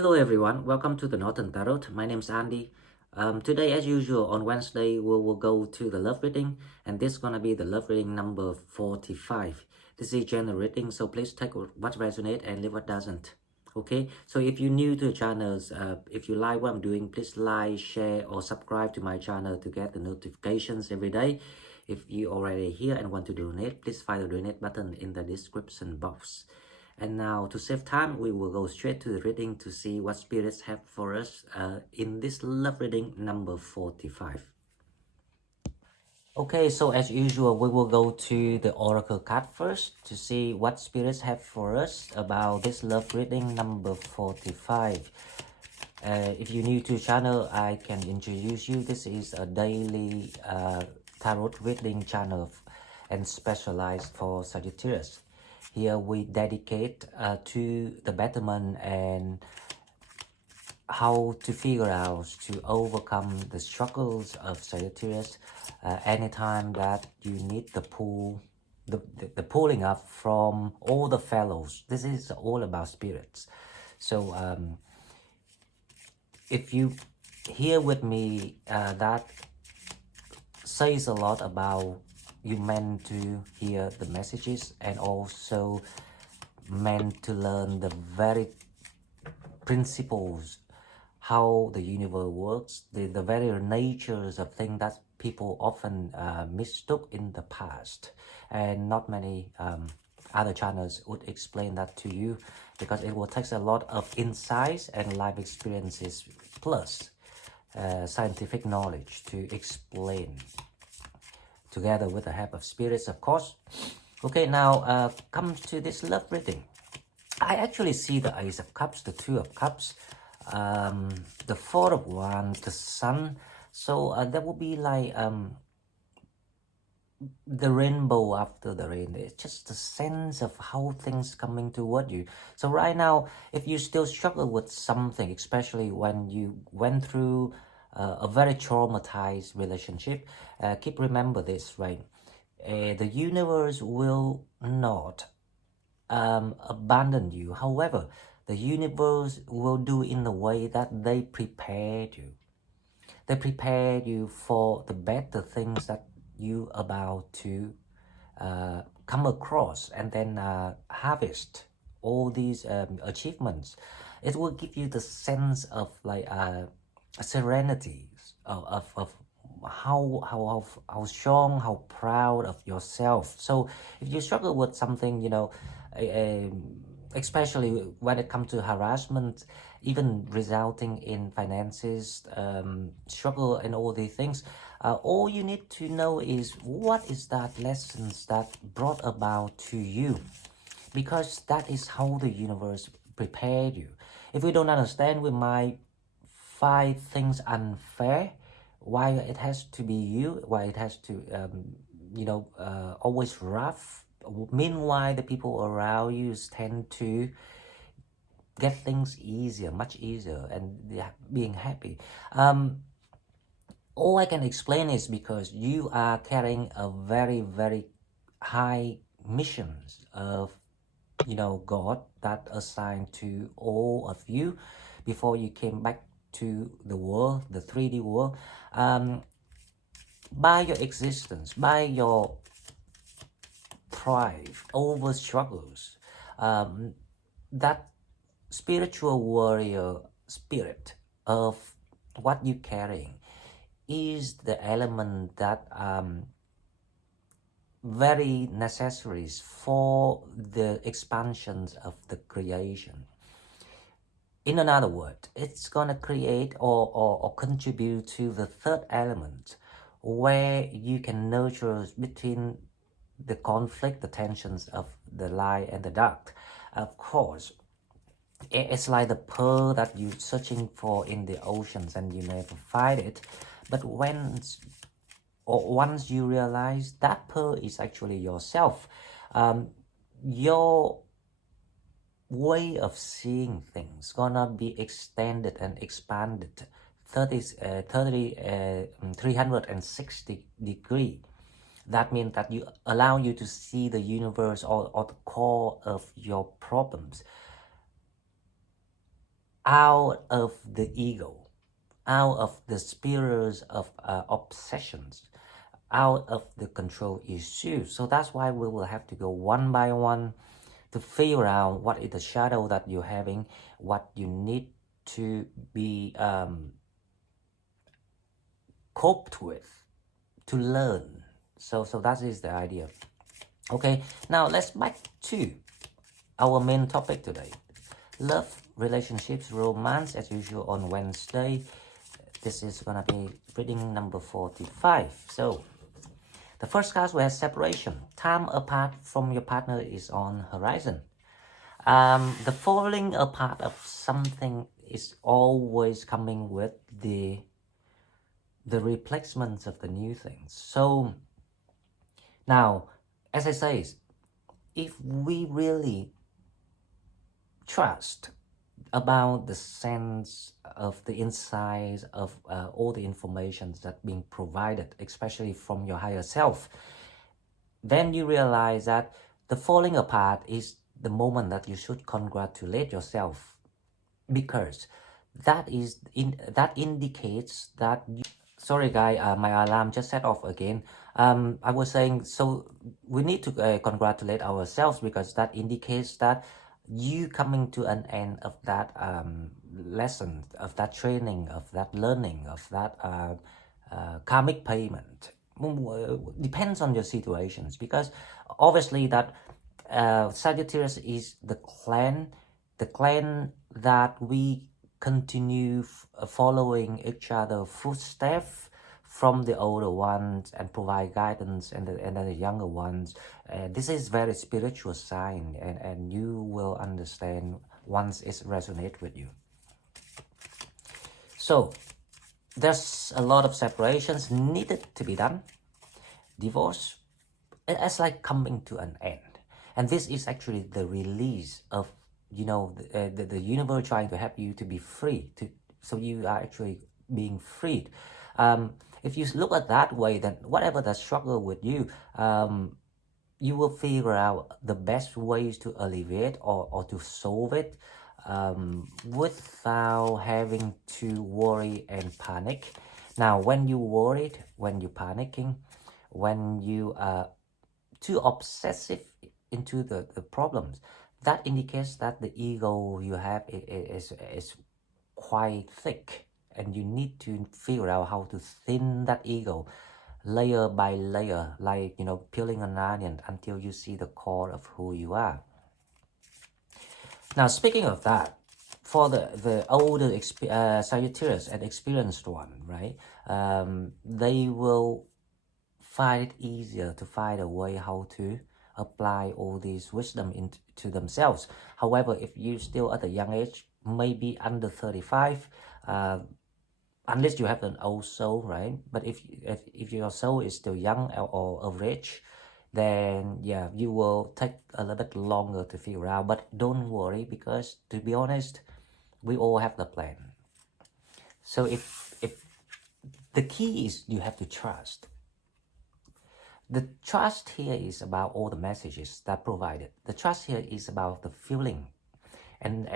Hello everyone, welcome to the Northern Tarot. My name is Andy. Today, as usual, on Wednesday, we will go to the love reading, and this is gonna be the love reading number 45. This is general reading, so please take what resonates and leave what doesn't. Okay, so if you're new to the channels, if you like what I'm doing, please like, share, or subscribe to my channel to get the notifications every day. If you already here and want to donate, please find the donate button in the description box. And now, to save time, we will go straight to the reading to see what spirits have for us in this love reading number 45. Okay, so as usual, we will go to the oracle card first to see what spirits have for us about this love reading number 45. If you're new to the channel, I can introduce you. This is a daily tarot reading channel and specialized for Sagittarius. Here we dedicate to the betterment and how to figure out to overcome the struggles of Sagittarius anytime that you need the pulling up from all the fellows. This is all about spirits. So if you hear with me, that says a lot about you meant to hear the messages and also meant to learn the very principles, how the universe works, the very natures of things that people often mistook in the past. And not many other channels would explain that to you, because it will take a lot of insights and life experiences plus scientific knowledge to explain, together with the help of spirits, of course. Okay, now comes to this love reading. I actually see the Ace of Cups, the Two of Cups, the Four of Wands, the Sun. So there will be like the rainbow after the rain. It's just a sense of how things coming toward you. So right now, if you still struggle with something, especially when you went through a very traumatized relationship, keep remember this, right? The universe will not abandon you. However, the universe will do in a way that they prepared you. They prepared you for the better things that you about to come across, and then harvest all these achievements. It will give you the sense of like serenity of how strong, how proud of yourself. So if you struggle with something, you know, especially when it comes to harassment, even resulting in finances, struggle and all these things, all you need to know is what is that lessons that brought about to you, because that is how the universe prepared you. If we don't understand, we might find things unfair, why it has to be you, why it has to always rough. Meanwhile, the people around you tend to get things easier, much easier, and they are being happy. All I can explain is because you are carrying a very, very high missions of, you know, God that assigned to all of you before you came back to the world, the 3D world. By your existence, by your thrive over struggles, that spiritual warrior spirit of what you're carrying is the element that very necessary for the expansions of the creation. In another word, it's gonna create or contribute to the third element, where you can nurture between the conflict, the tensions of the light and the dark. Of course, it's like the pearl that you're searching for in the oceans and you never find it. But once you realize that pearl is actually yourself, your way of seeing things gonna be extended and expanded 360 degree. That means that you allow you to see the universe or the core of your problems out of the ego, out of the spirals of obsessions, out of the control issues. So that's why we will have to go one by one to figure out what is the shadow that you're having, what you need to be coped with, to learn. So that is the idea. Okay, now let's back to our main topic today. Love, relationships, romance, as usual on Wednesday. This is gonna be reading number 45. So the first card we have separation. Time apart from your partner is on horizon. The falling apart of something is always coming with the replacements of the new things. So now, as I say, if we really trust about the sense of the insights of all the information that's being provided, especially from your higher self, then you realize that the falling apart is the moment that you should congratulate yourself, because that indicates that sorry guys, my alarm just set off again. I was saying, so we need to congratulate ourselves, because that indicates that you coming to an end of that lesson, of that training, of that learning, of that karmic payment. Depends on your situations, because obviously that Sagittarius is the clan that we continue following each other footsteps from the older ones and provide guidance, and the younger ones. This is very spiritual sign, and you will understand once it resonates with you. So there's a lot of separations needed to be done. Divorce, it's like coming to an end, and this is actually the release of, you know, the universe trying to help you to be free, so you are actually being freed. If you look at that way, then whatever the struggle with you, you will figure out the best ways to alleviate or to solve it, without having to worry and panic. Now, when you worried, when you're panicking, when you are too obsessive into the problems, that indicates that the ego you have is quite thick, and you need to figure out how to thin that ego layer by layer, like, you know, peeling an onion until you see the core of who you are. Now, speaking of that, for the older Sagittarius and experienced one, right, they will find it easier to find a way how to apply all this wisdom into themselves. However, if you still at a young age, maybe under 35, unless you have an old soul, right? But if your soul is still young or of age, then yeah, you will take a little bit longer to figure out. But don't worry, because to be honest, we all have the plan. So if the key is, you have to trust. The trust here is about all the messages that provided. The trust here is about the feeling, and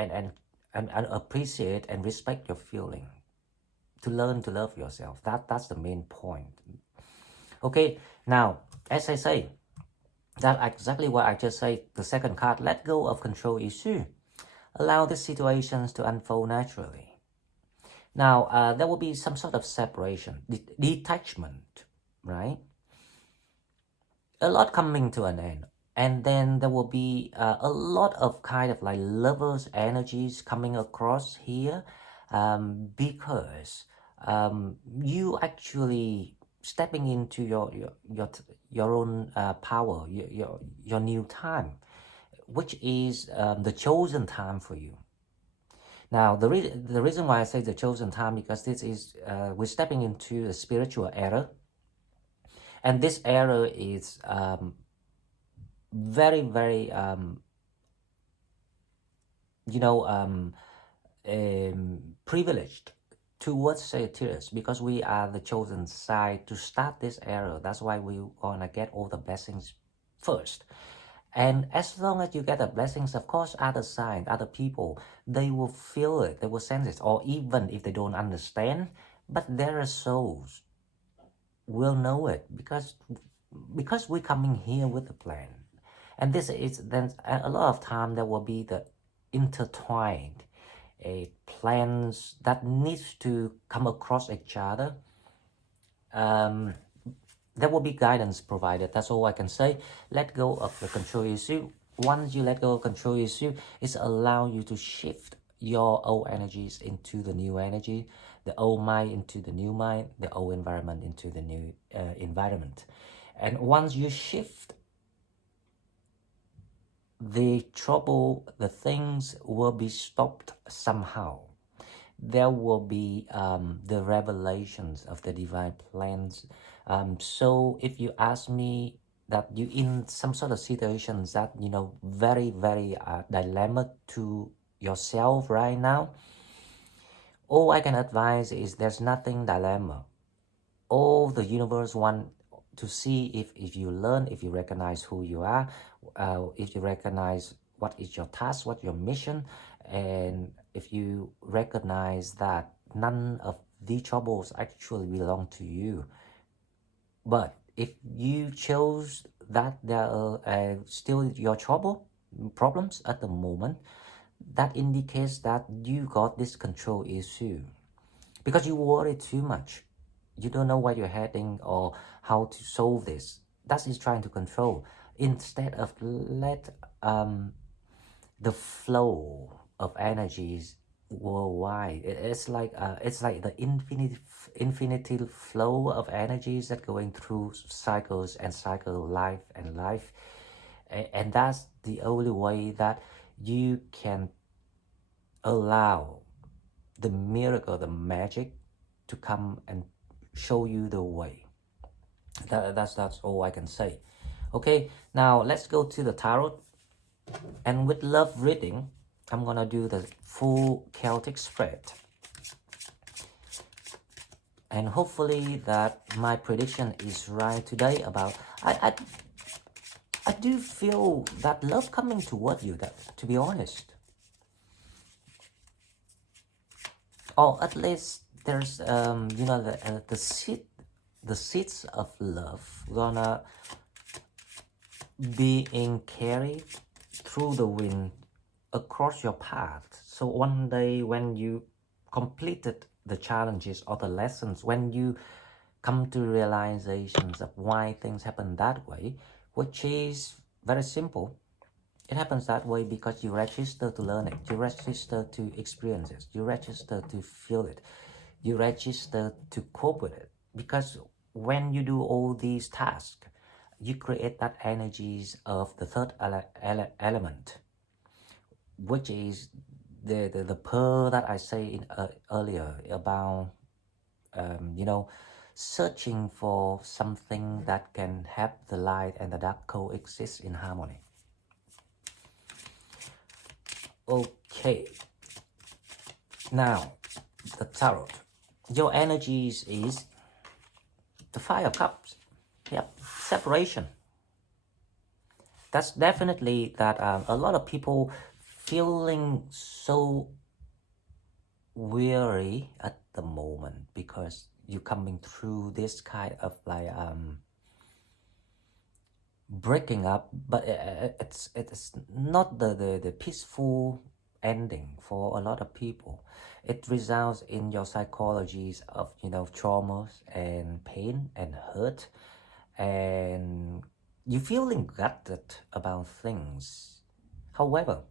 appreciate and respect your feeling, to learn to love yourself. That's the main point. Okay, now, as I say, that's exactly what I just said. The second card, let go of control issue. Allow the situations to unfold naturally. Now, there will be some sort of separation, detachment, right? A lot coming to an end. And then there will be a lot of kind of like lovers energies coming across here, because you actually stepping into your own power, your new time, which is the chosen time for you. Now, the reason why I say the chosen time, because this is we're stepping into a spiritual era, and this era is very, very privileged towards Sagittarius, because we are the chosen side to start this era. That's why we're gonna get all the blessings first. And as long as you get the blessings, of course, other signs, other people, they will feel it, they will sense it, or even if they don't understand, but their souls will know it because we're coming here with a plan. And this is then a lot of time there will be the intertwined plans that needs to come across each other. There will be guidance provided. That's all I can say. Let go of the control issue. Once you let go of control issue, it's allow you to shift your old energies into the new energy, the old mind into the new mind, the old environment into the new environment. And once you shift, the trouble, the things will be stopped somehow. There will be the revelations of the divine plans. So if you ask me that you in some sort of situations that, you know, very, very dilemma to yourself right now, all I can advise is there's nothing dilemma. All the universe want to see if you learn, if you recognize who you are, if you recognize what is your task, what your mission, and if you recognize that none of the troubles actually belong to you. But if you chose that there are still your problems at the moment, that indicates that you got this control issue because you worry too much. You don't know where you're heading or how to solve this. That is trying to control instead of let the flow of energies worldwide. It's like the infinity flow of energies that going through cycles and cycle, life and life, and that's the only way that you can allow the miracle, the magic to come and show you the way. That's all I can say. Okay, now let's go to the tarot. And with love reading, I'm gonna do the full Celtic spread. And hopefully that my prediction is right today about I do feel that love coming toward you, that to be honest. Or at least there's you know, the seeds of love gonna being carried through the wind across your path. So one day when you completed the challenges or the lessons, when you come to realizations of why things happen that way, which is very simple. It happens that way because you register to learn it, you register to experience it, you register to feel it, you register to cope with it. Because when you do all these tasks, you create that energies of the third element, which is the pearl that I say in earlier about you know, searching for something that can have the light and the dark coexist in harmony. Okay, now the tarot, your energies is the Five of Cups. Yep, separation. That's definitely that a lot of people feeling so weary at the moment because you're coming through this kind of like breaking up, but it's not the peaceful ending for a lot of people. It results in your psychologies of, you know, traumas and pain and hurt, and you feeling gutted about things. However,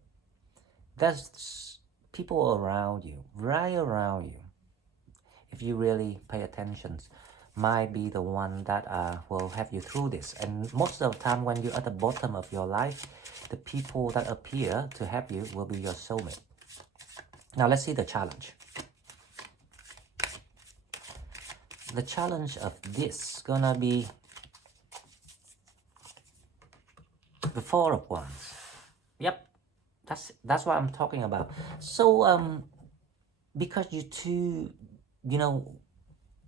there's people around you, right around you, if you really pay attention, might be the one that will have you through this. And most of the time when you're at the bottom of your life, the people that appear to help you will be your soulmate. Now let's see the challenge. The challenge of this gonna be the Four of Wands. Yep, that's what I'm talking about. So because you too, you know,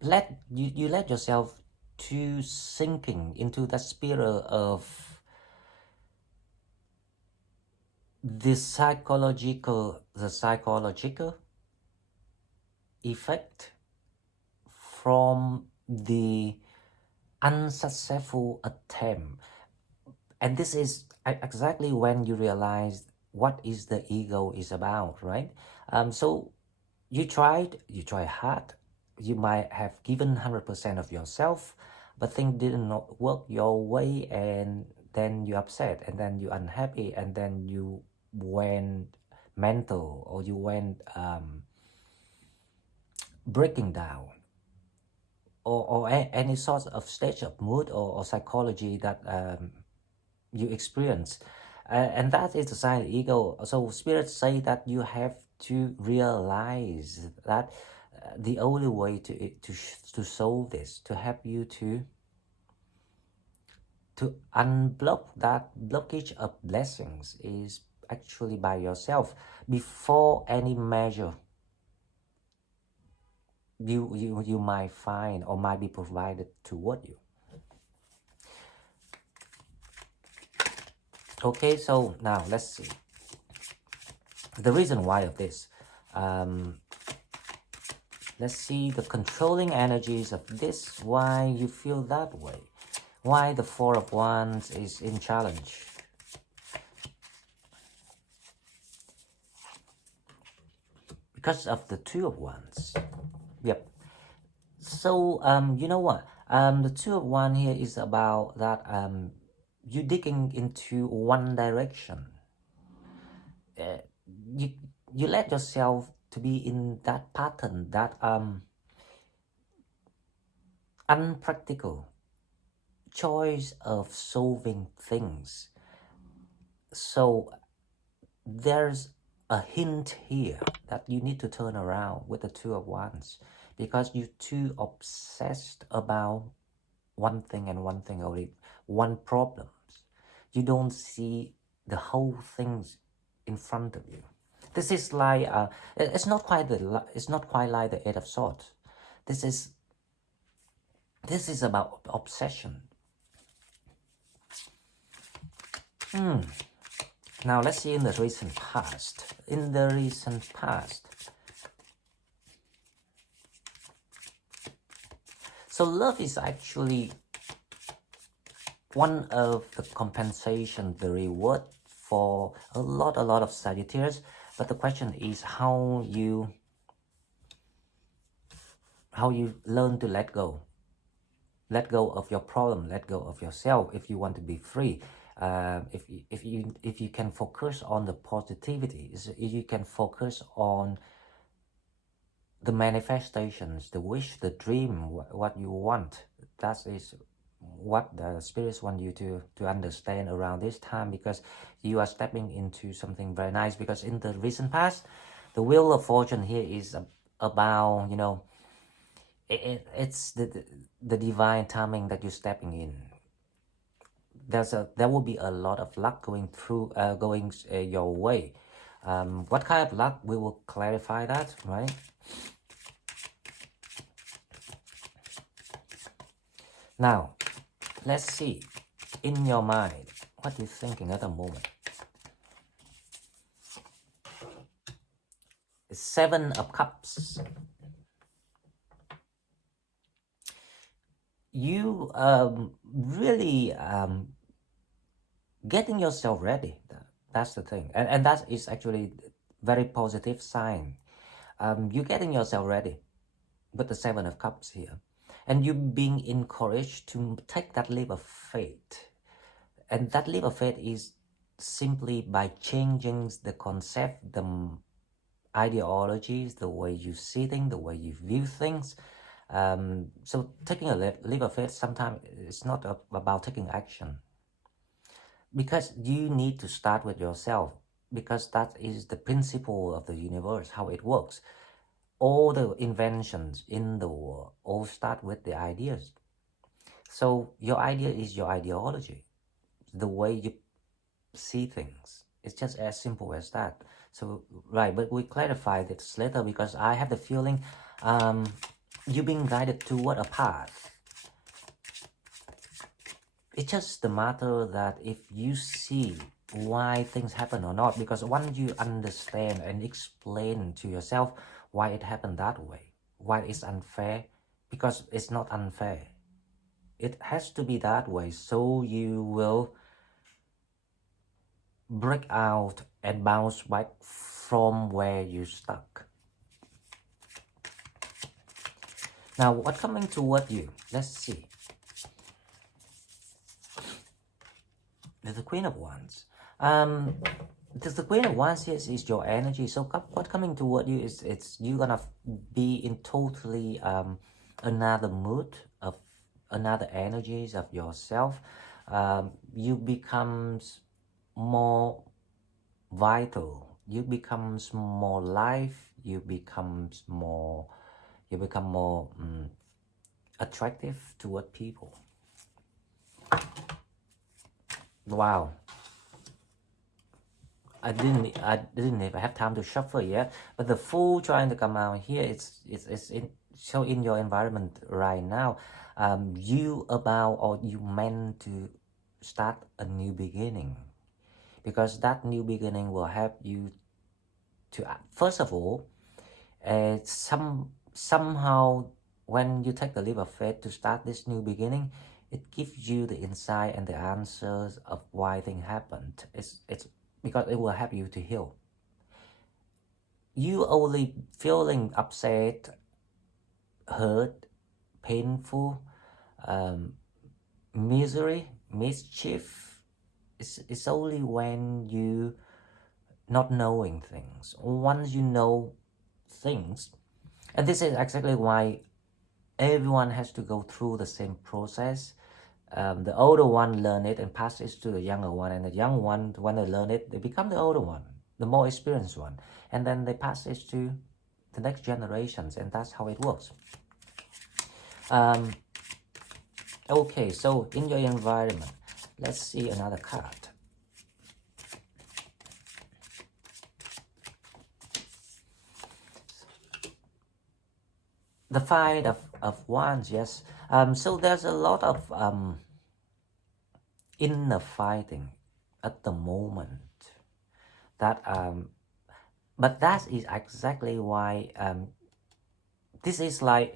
let yourself to sinking into that spiral of the psychological effect from the unsuccessful attempt. And this is exactly when you realize what is the ego is about, right? So you try hard, you might have given 100% of yourself, but things didn't not work your way, and then you upset, and then you unhappy, and then you went mental, or you went breaking down, or any sort of stage of mood or psychology that you experience, and that is the sign of ego. So spirits say that you have to realize that the only way to solve this, to help you to unblock that blockage of blessings, is actually by yourself. Before any measure you might find or might be provided toward you. Okay, so now let's see the reason why of this. Let's see the controlling energies of this, why you feel that way, why the Four of Wands is in challenge. Because of the Two of Wands. Yep. So you know what, the Two of Wands here is about that you digging into one direction. You you let yourself to be in that pattern, that unpractical choice of solving things. So there's a hint here that you need to turn around with the Two of Wands, because you're too obsessed about one thing and one thing only, one problem. You don't see the whole things in front of you. This is like it's not quite like the Eight of Swords. This is about obsession. Now let's see in the recent past. In the recent past, so love is actually one of the compensation, the reward for a lot of Sagittarius. But the question is how you learn to let go of your problem, let go of yourself, if you want to be free. If you can focus on the positivity, if you can focus on the manifestations, the wish, the dream, what you want, that is what the spirits want you to understand around this time, because you are stepping into something very nice. Because in the recent past, the Wheel of Fortune here is about, you know, it's the divine timing that you're stepping in. There will be a lot of luck going your way. What kind of luck, we will clarify that, right? Now let's see in your mind what you're thinking at the moment. The Seven of Cups. You really getting yourself ready. That's the thing, and that is actually very positive sign. You're getting yourself ready with the Seven of Cups here, and you being encouraged to take that leap of faith. And that leap of faith is simply by changing the concept, the ideologies, the way you see things, the way you view things. So taking a leap of faith sometimes it's not about taking action, because you need to start with yourself, because that is the principle of the universe, how it works. All the inventions in the world all start with the ideas. So your idea is your ideology, the way you see things. It's just as simple as that. So right, but we clarify this later, because I have the feeling you're being guided toward a path. It's just the matter that if you see why things happen or not, because once you understand and explain to yourself why it happened that way, why it's unfair, because it's not unfair, it has to be that way, so you will break out and bounce back from where you stuck. Now, what's coming toward you? Let's see. There's the Queen of Wands. The Queen of Wands here is your energy. So what's coming toward you is you're gonna be in totally another mood of another energies of yourself. You becomes more vital. You becomes more life. You become more attractive toward people. Wow. I didn't even have time to shuffle yet, but the Fool trying to come out here, it's in your environment right now. You about, or you meant to start a new beginning, because that new beginning will help you to first of all, somehow when you take the leap of faith to start this new beginning, it gives you the insight and the answers of why things happened. It's because it will help you to heal. You only feeling upset, hurt, painful, misery, mischief. It's only when you not knowing things. Once you know things, and this is exactly why everyone has to go through the same process. The older one learn it and pass it to the younger one, and the young one, when they learn it, they become the older one, the more experienced one, and then they pass it to the next generations, and that's how it works. Okay, so in your environment, let's see another card. The Five of Wands, yes. So there's a lot of inner fighting at the moment. That but that is exactly why this is like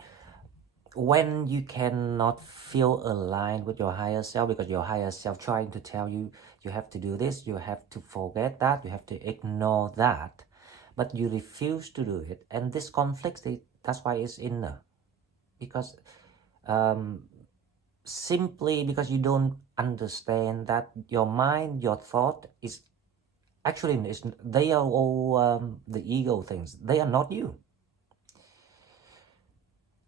when you cannot feel aligned with your higher self, because your higher self trying to tell you you have to do this, you have to forget that, you have to ignore that, but you refuse to do it, and this conflict, that's why it's inner, because simply because you don't understand that your mind, your thought is actually, they are all the ego things. They are not you.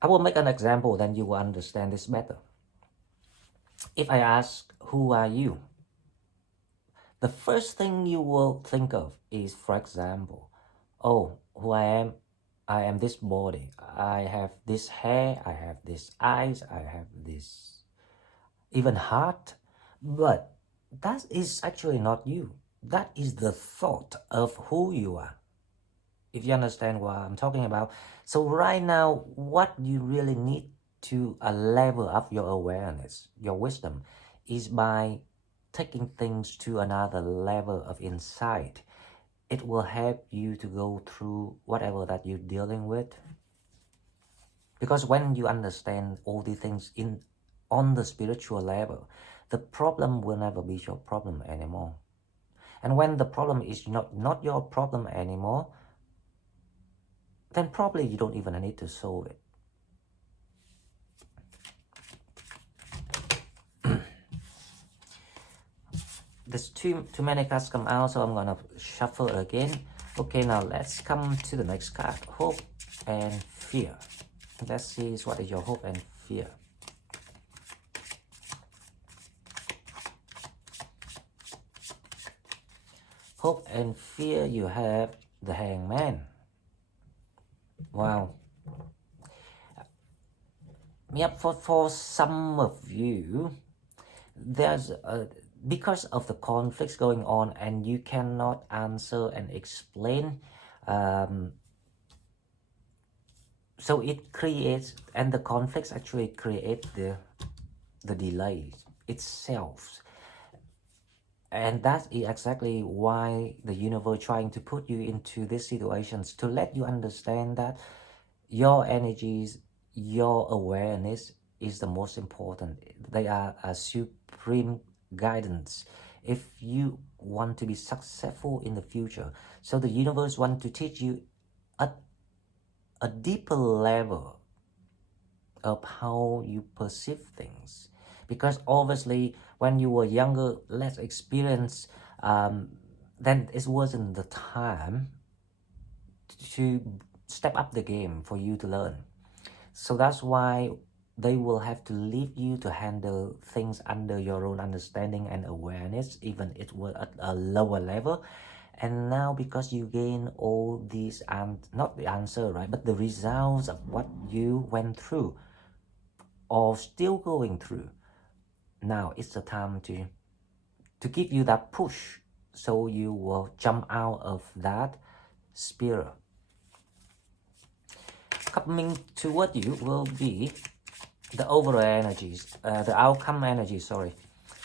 I will make an example, then you will understand this better. If I ask, who are you? The first thing you will think of is, for example, oh, who I am this body, I have this hair, I have these eyes, I have this even heart, but that is actually not you. That is the thought of who you are, if you understand what I'm talking about. So right now, what you really need to level up your awareness, your wisdom, is by taking things to another level of insight. It will help you to go through whatever that you're dealing with. Because when you understand all these things on the spiritual level, the problem will never be your problem anymore. And when the problem is not your problem anymore, then probably you don't even need to solve it. There's too many cards come out, so I'm gonna shuffle again. Okay, now let's come to the next card, Hope and Fear. Let's see what is your hope and fear. Hope and fear, you have the Hangman. Wow. Yep, for some of you, there's because of the conflicts going on and you cannot answer and explain, so it creates, and the conflicts actually create the delays itself. And that is exactly why the universe trying to put you into these situations, to let you understand that your energies, your awareness is the most important. They are a supreme guidance if you want to be successful in the future. So the universe wants to teach you at a deeper level of how you perceive things, because obviously when you were younger, less experienced, then it wasn't the time to step up the game for you to learn. So that's why they will have to leave you to handle things under your own understanding and awareness, even it was at a lower level. And now because you gain all these, and not the answer, right, but the results of what you went through or still going through, now it's the time to give you that push, so you will jump out of that spiral. Coming toward you will be the overall energies, the outcome energy, sorry.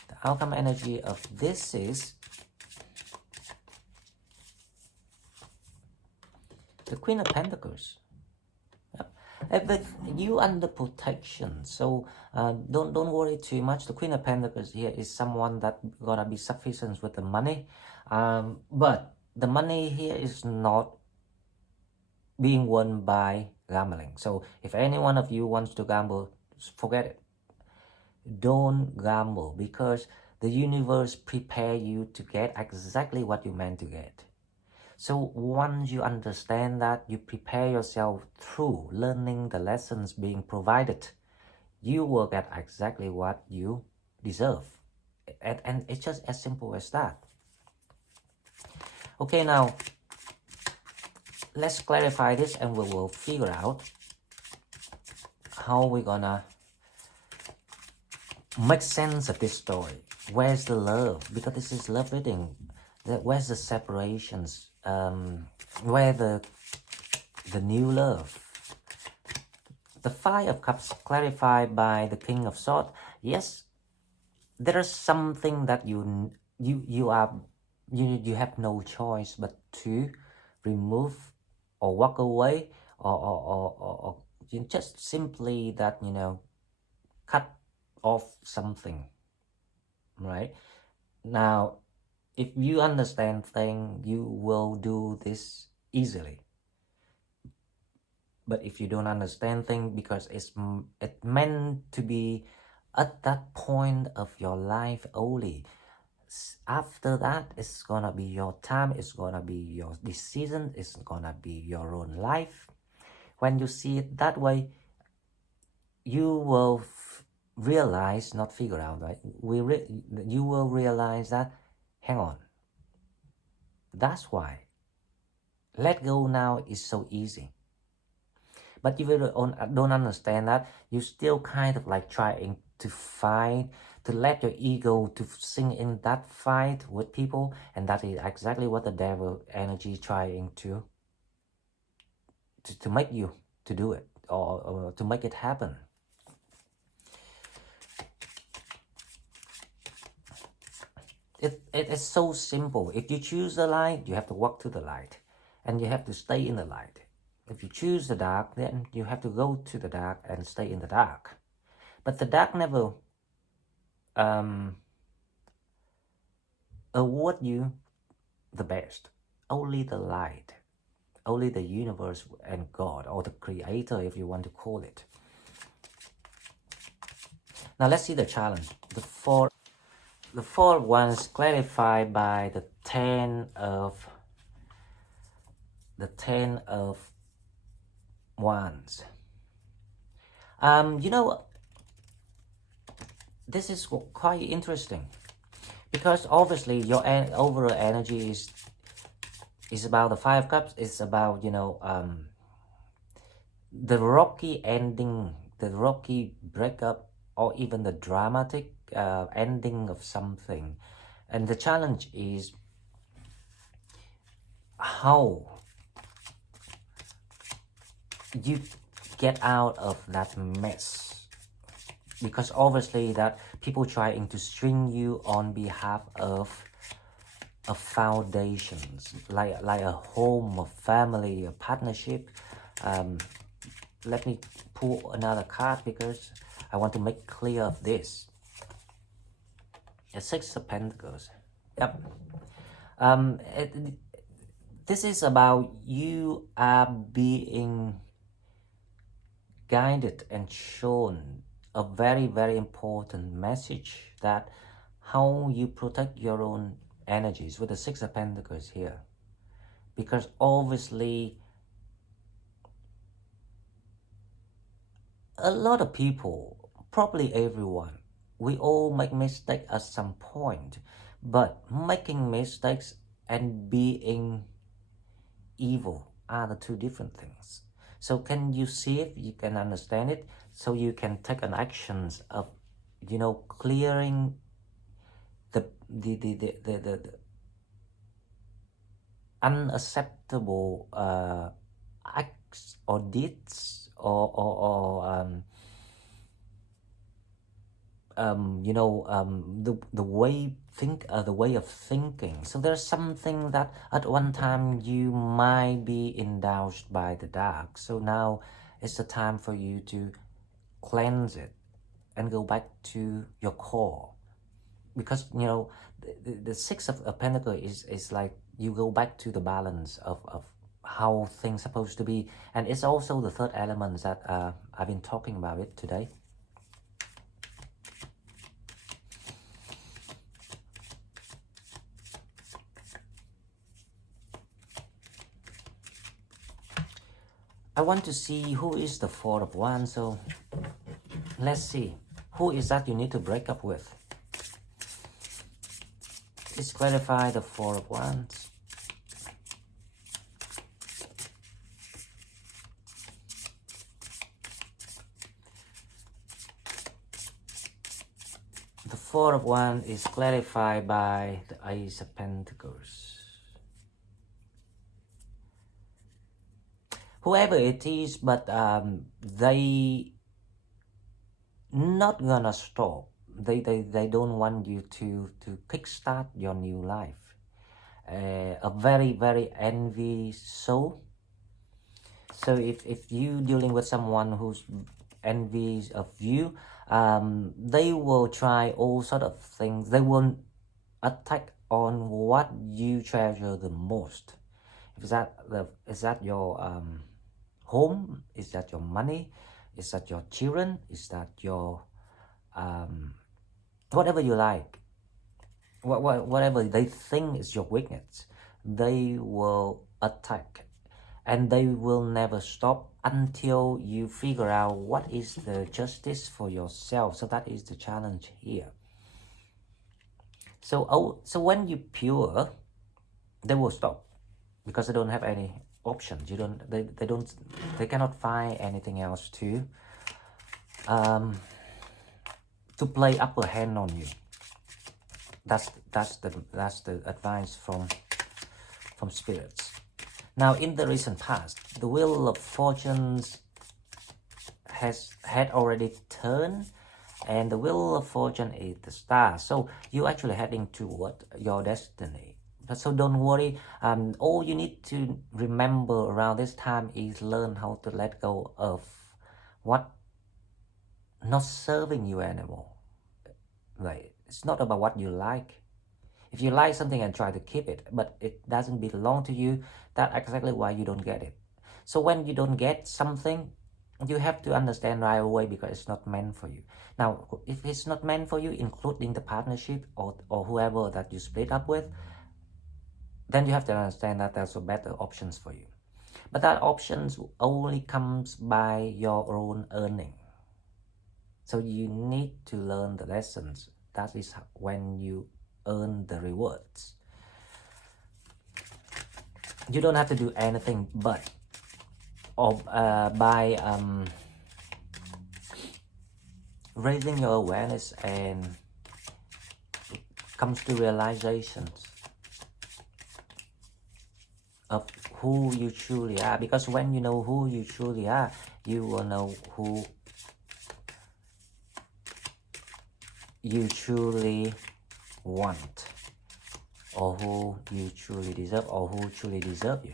The outcome energy of this is the Queen of Pentacles. With you under protection, so don't worry too much. The Queen of Pentacles here is someone that gonna be sufficient with the money, but the money here is not being won by gambling. So if any one of you wants to gamble, forget it. Don't gamble, because the universe prepare you to get exactly what you meant to get. So once you understand that, you prepare yourself through learning the lessons being provided, you will get exactly what you deserve. And it's just as simple as that. Okay, now let's clarify this and we will figure out how we're gonna make sense of this story. Where's the love? Because this is love reading. Where's the separations? Where the new love? The Five of Cups clarified by the King of Swords. Yes, there is something that you have no choice but to remove or walk away, or just simply that, cut off something, right? Now, if you understand things, you will do this easily. But if you don't understand things, because it's meant to be at that point of your life only. After that, it's gonna be your time, it's gonna be your decision, it's gonna be your own life. When you see it that way, you will realize, not figure out, right? You will realize that, hang on, that's why let go now is so easy. But if you don't understand that, you still kind of like trying to fight, to let your ego to sink in that fight with people, and that is exactly what the devil energy is trying to make you to do it, or to make it happen. It is so simple. If you choose the light, you have to walk to the light, and you have to stay in the light. If you choose the dark, then you have to go to the dark and stay in the dark. But the dark never award you the best. Only the light, only the universe and God, or the creator, if you want to call it. Now let's see the challenge. The four ones clarified by the ten of wands. This is quite interesting, because obviously your overall energy is about the Five of Cups. It's about, the rocky ending, the rocky breakup, or even the dramatic ending of something. And the challenge is how you get out of that mess. Because obviously that people trying to string you on behalf of foundations, like a home, a family, a partnership. Let me pull another card because I want to make clear of this. A Six of Pentacles. Yep. This is about you are being guided and shown a very, very important message that how you protect your own energies with the Six of Pentacles here. Because obviously a lot of people, probably everyone, we all make mistakes at some point, but making mistakes and being evil are the two different things. So can you see if you can understand it, so you can take an actions of, you know, clearing the unacceptable acts or deeds or you know, the way the way of thinking. So there's something that at one time you might be indulged by the dark. So now it's the time for you to cleanse it and go back to your core. Because, you know, the Six of Pentacles is like you go back to the balance of how things supposed to be. And it's also the third element that I've been talking about it today. I want to see who is the Four of Wands, so let's see. Who is that you need to break up with? Please clarify the Four of Wands. The Four of Wands is clarified by the Ace of Pentacles. Whoever it is, but they not gonna stop. They don't want you to kickstart your new life. A very, very envious soul. So if you dealing with someone who's envious of you, they will try all sort of things. They will attack on what you treasure the most. Is that your home? Is that your money? Is that your children? Is that your whatever you like, whatever they think is your weakness, they will attack, and they will never stop until you figure out what is the justice for yourself. So that is the challenge here. So when you pure, they will stop because they don't have any options. They cannot find anything else to play upper hand on you. That's the advice from spirits. Now, in the recent past, the wheel of fortunes had already turned, and the wheel of fortune is the star. So you're actually heading toward your destiny. So don't worry. All you need to remember around this time is learn how to let go of what not serving you anymore. Like, it's not about what you like. If you like something and try to keep it, but it doesn't belong to you, that's exactly why you don't get it. So when you don't get something, you have to understand right away because it's not meant for you. Now, if it's not meant for you, including the partnership or whoever that you split up with, then you have to understand that there's better options for you. But that options only comes by your own earning. So you need to learn the lessons. That is when you earn the rewards. You don't have to do anything but by raising your awareness and comes to realizations of who you truly are. Because when you know who you truly are, you will know who you truly want, or who you truly deserve, or who truly deserve you.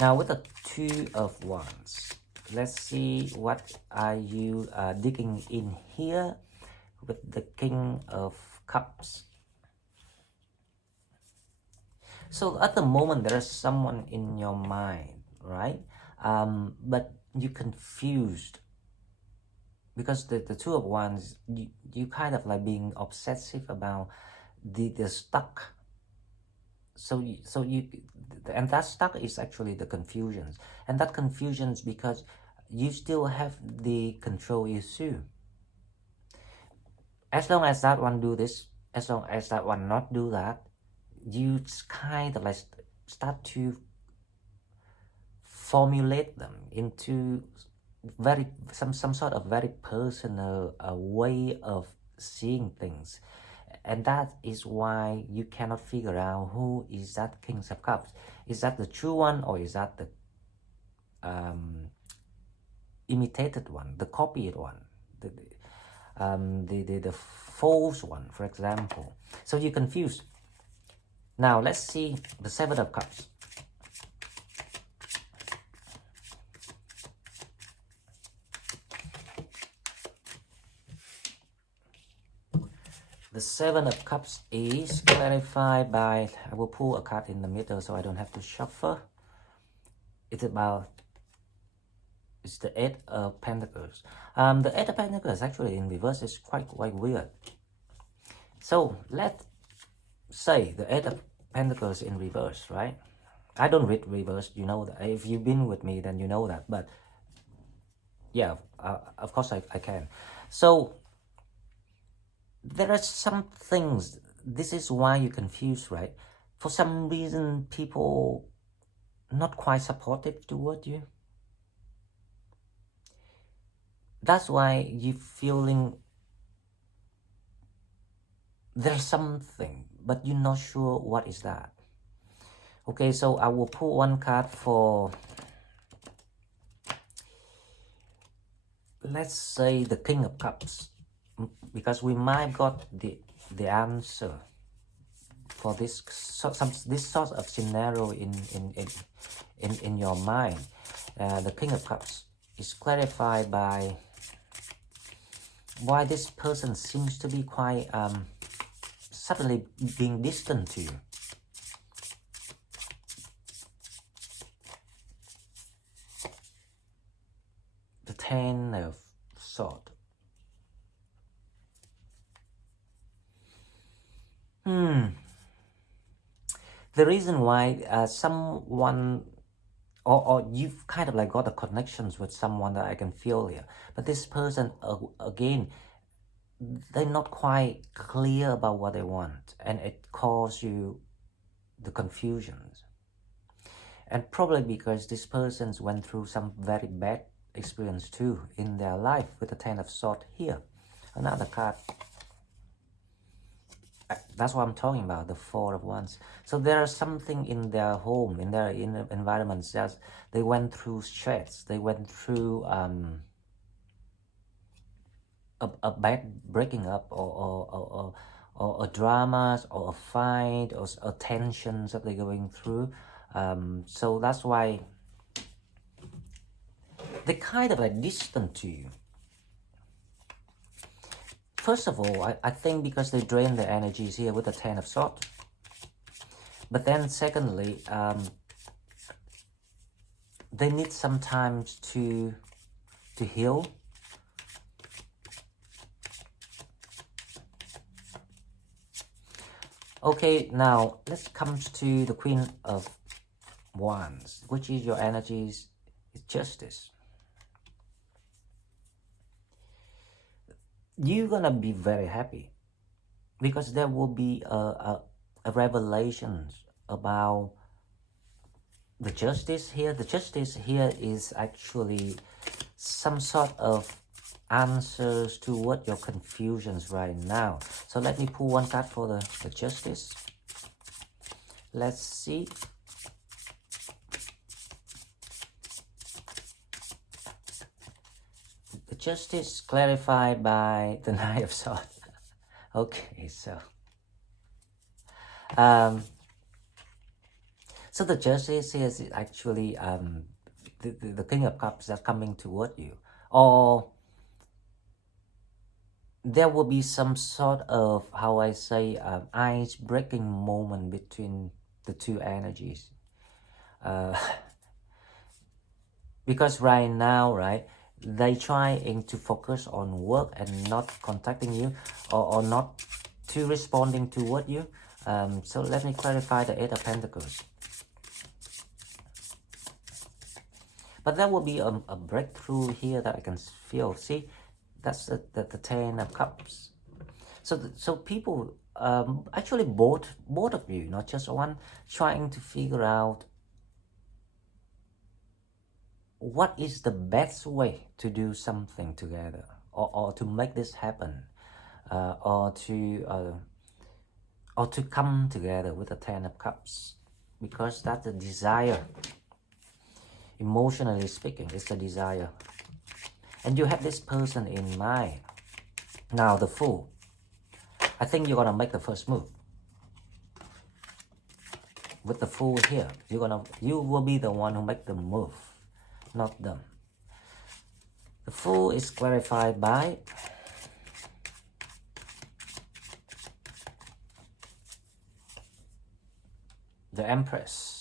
Now with the Two of Wands, let's see what are you digging in here with the King of Cups. So at the moment there is someone in your mind, right? But you're confused because the Two of Wands, you kind of like being obsessive about the stuck. So you and that stuck is actually the confusions, and that confusions because you still have the control issue. As long as that one do this, as long as that one not do that, you kind of like start to formulate them into some sort of very personal way of seeing things, and that is why you cannot figure out who is that King of Cups. Is that the true one, or is that the imitated one, the copied one, the false one, for example? So you're confused. Now let's see the Seven of Cups. The Seven of Cups is clarified by, I will pull a card in the middle so I don't have to shuffle. It's the Eight of Pentacles. The Eight of Pentacles actually in reverse is quite weird. So let's say the Eight of Pentacles in reverse, right? I don't read reverse, you know that. If you've been with me, then you know that. But yeah, of course I can. So there are some things, this is why you're confused, right? For some reason, people not quite supportive toward you. That's why you're feeling there's something, but you're not sure what is that. Okay, so I will pull one card for, let's say, the King of Cups, because we might got the answer for this sort of scenario in your mind. The King of Cups is clarified by why this person seems to be quite suddenly being distant to you. The Ten of Swords. The reason why someone or you've kind of like got the connections with someone that I can feel here, but this person again, they're not quite clear about what they want, and it causes you the confusions. And probably because this person's went through some very bad experience too in their life with the Ten of Swords here. Another card. That's what I'm talking about, the Four of Wands. So there is something in their home, in their environments, that they went through stress, they went through a bad breaking up, or a dramas, or a fight, or tensions that they're going through. So that's why they kind of like distant to you. First of all, I think because they drain their energies here with the Ten of Swords. But then secondly, they need some time to heal. Okay, now let's come to the Queen of Wands, which is your energies, is Justice. You're gonna be very happy because there will be a revelation about the justice here. The justice here is actually some sort of answers to what your confusions right now. So let me pull one card for the Justice. Let's see. The Justice clarified by the Knight of Swords. Okay, um, so the Justice is actually the King of Cups that's coming toward you, or there will be some sort of, how I say, ice-breaking moment between the two energies. Because right now, right, they trying to focus on work and not contacting you, or not to responding to what you. So let me clarify the Eight of Pentacles. But there will be a breakthrough here that I can feel. See, that's the Ten of Cups. So people, actually both of you, not just one, trying to figure out what is the best way to do something together, or to make this happen, or to come together with the Ten of Cups, because that's the desire. Emotionally speaking, it's a desire, and you have this person in mind. Now the Fool, I think you're gonna make the first move. With the Fool here, you will be the one who make the move, not them. The Fool is clarified by the Empress.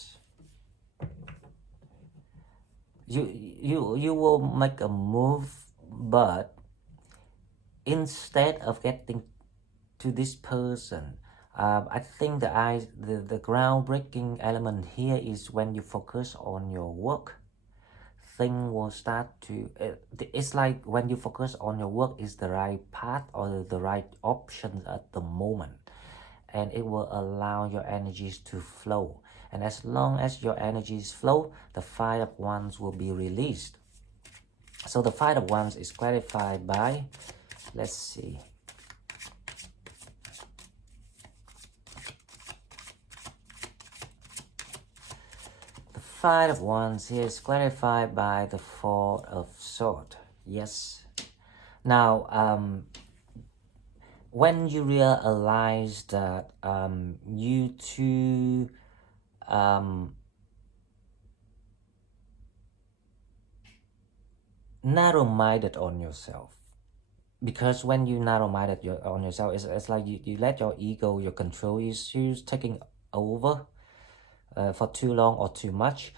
You will make a move, but instead of getting to this person, I think the groundbreaking element here is when you focus on your work, thing will start to, it's like when you focus on your work is the right path or the right option at the moment, and it will allow your energies to flow. And as long as your energies flow, the Five of Wands will be released. So the Five of Wands is clarified by, let's see, the Five of Wands here is clarified by the Four of Swords. Yes. Now, when you realize that you two narrow-minded on yourself, because when you narrow-minded on yourself, it's like you let your ego, your control issues taking over for too long or too much.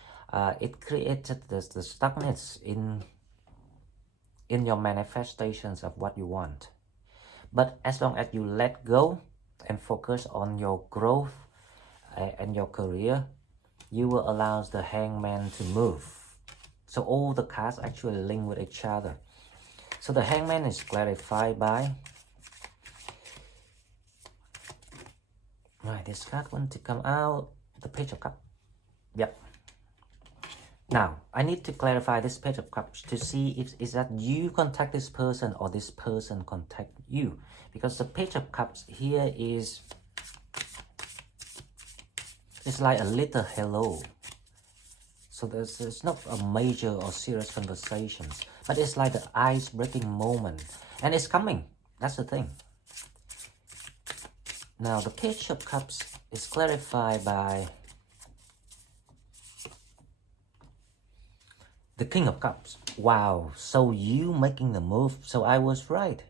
It created the stuckness in your manifestations of what you want. But as long as you let go and focus on your growth and your career, you will allow the Hangman to move. So all the cards actually link with each other. So the Hangman is clarified by, right, this card want to come out, the Page of Cups. Yep. Now, I need to clarify this Page of Cups to see if is that you contact this person or this person contact you. Because the Page of Cups here is, it's like a little hello. So there's not a major or serious conversations, but it's like the ice-breaking moment. And it's coming. That's the thing. Now, the Page of Cups is clarified by the King of Cups. Wow, so you making the move. So I was right.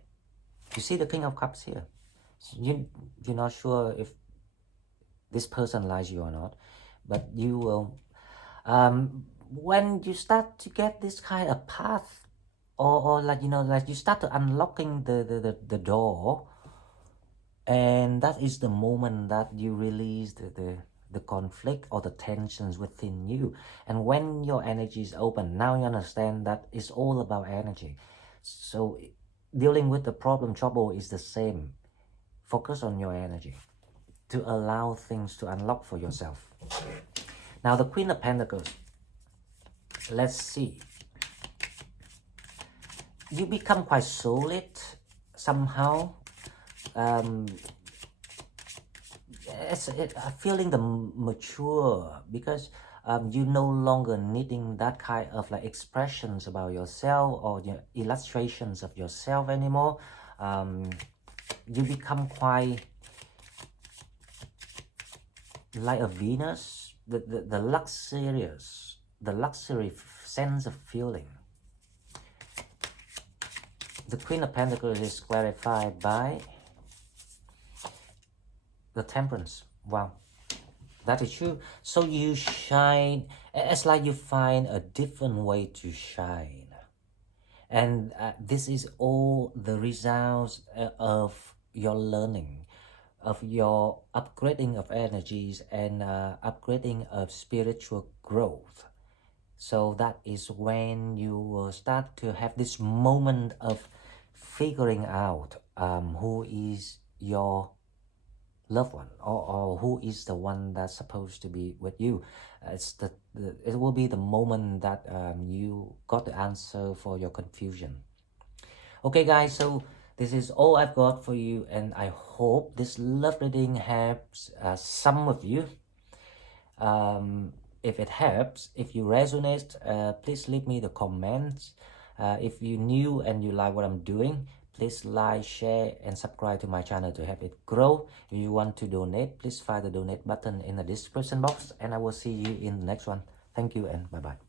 You see the King of Cups here. You're not sure if this person likes you or not, but you will, when you start to get this kind of path, or like, like you start to unlocking the door, and that is the moment that you release the conflict or the tensions within you. And when your energy is open, now you understand that it's all about energy. So dealing with the problem, trouble is the same. Focus on your energy to allow things to unlock for yourself. Now the Queen of Pentacles, let's see. You become quite solid somehow. Feeling the mature, because you no longer needing that kind of like expressions about yourself or illustrations of yourself anymore. You become quite like a Venus, the luxurious, the luxury sense of feeling. The Queen of Pentacles is clarified by the Temperance. Wow, that is true. So you shine, it's like you find a different way to shine. And this is all the results of your learning, of your upgrading of energies and upgrading of spiritual growth. So that is when you will start to have this moment of figuring out who is your loved one, or who is the one that's supposed to be with you. It will be the moment that you got the answer for your confusion. Okay guys, so this is all I've got for you, and I hope this love reading helps some of you. If it helps, if you resonate, please leave me the comments. If you're new and you like what I'm doing, please like, share, and subscribe to my channel to help it grow. If you want to donate, please find the donate button in the description box, and I will see you in the next one. Thank you and bye-bye.